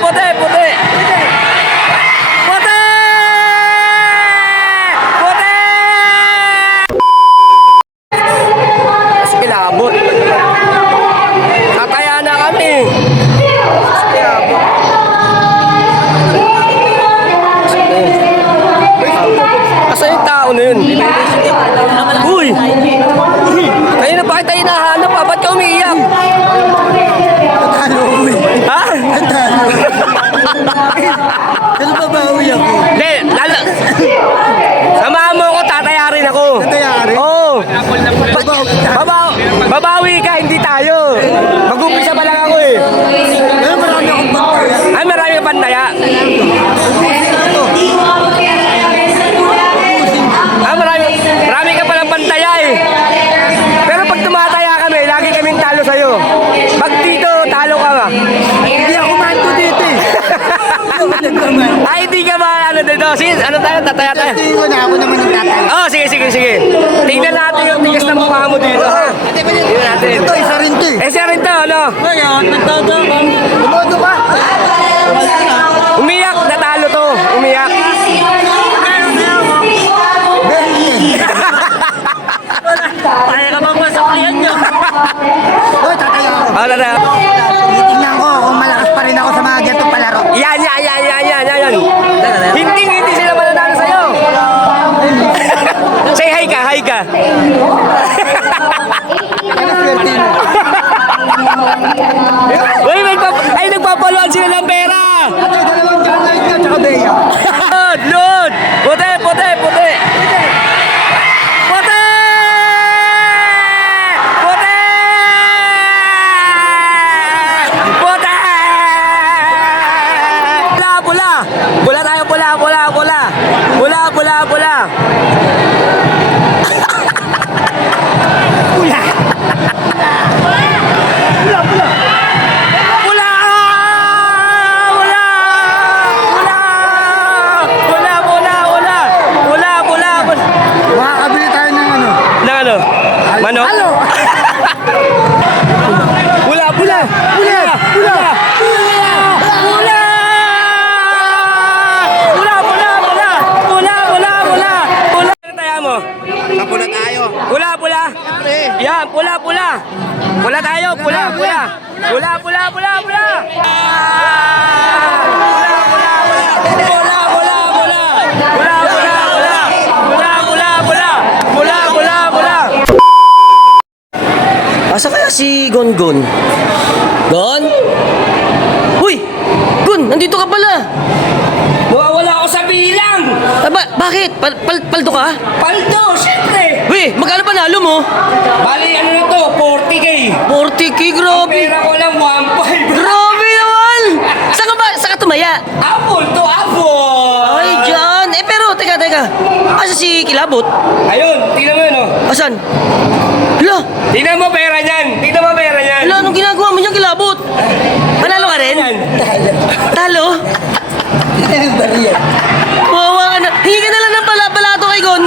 puti! Puti! Puti! Mas kilabot. Tataya na kami. Mas kilabot. Asa yung tao na yun? Uy! Kayo na ba kita hinahanap? Ba't ka umiiyak? Ha? Ano ba bawi ako? Hindi, lalo. Samahan mo ako, tatayarin ako. Tatayarin? Oo. Babawi ka, hindi tayo. Mag-umpisa pa lang ako eh. Pero marami akong pantaya. Ay, marami kang pantaya. Marami ka palang pantaya eh. Pero pag tumataya kami, lagi kaming talo sa'yo. Pag dito, talo ka nga. Hindi ako manto dito eh. Ay, hindi ka ba ano dito? Sige, ano tayo? Tataya tayo. Tingin ko na ako naman ang tatay. Oh, sige. Tingnan natin yung tigas ng mukha mo dito, ha? Tingnan natin. Ito, isa rin to eh. Isa rin to, ano? Ngayon, nagtatawa ka. Tumodo ka. Umiyak, natalo to. Umiyak. Kaya ka bang masakyan niyo? Hoy, tataya ako. Oh, tataya. Titingnan ko kung malakas pa rin ako sa mga ganitong palaro. Yan. Hindi sila mananalo sa'yo. Say hi ka. Uy, nagpapaluan sila ng pera. Ate, dalawang granite ka, tsaka beya. Lord! Puti! Puti! Pula tayo, pula! Makakabili tayo ng ano? Manok? Halo! Pula! Ano taya mo? Kapula tayo. Pula! Yan, pula! Pula tayo, pula! Asa kaya si Gon? Gon? Uy! Gon, nandito ka pala! Nawawala ako sa bilang! Bakit? Paldo ka? Paldo, syempre! Uy, magkano panalo mo? Bali, ano na to? 40K! 40K, grabe! Pera ko lang 1.5! Grabe naman! Saan ka tumaya? Apple! Ay, dyan! Pero, teka. Asa si Kilabot? Ayun, tingnan mo yun, oh. Asan? Hala! Tingnan mo pera niyan! Wala, anong ginagawa mo niyan, Kilabot? Panalo ka rin? Talo? Wawa ka na. Hingi ka na lang ng balato kay Gon.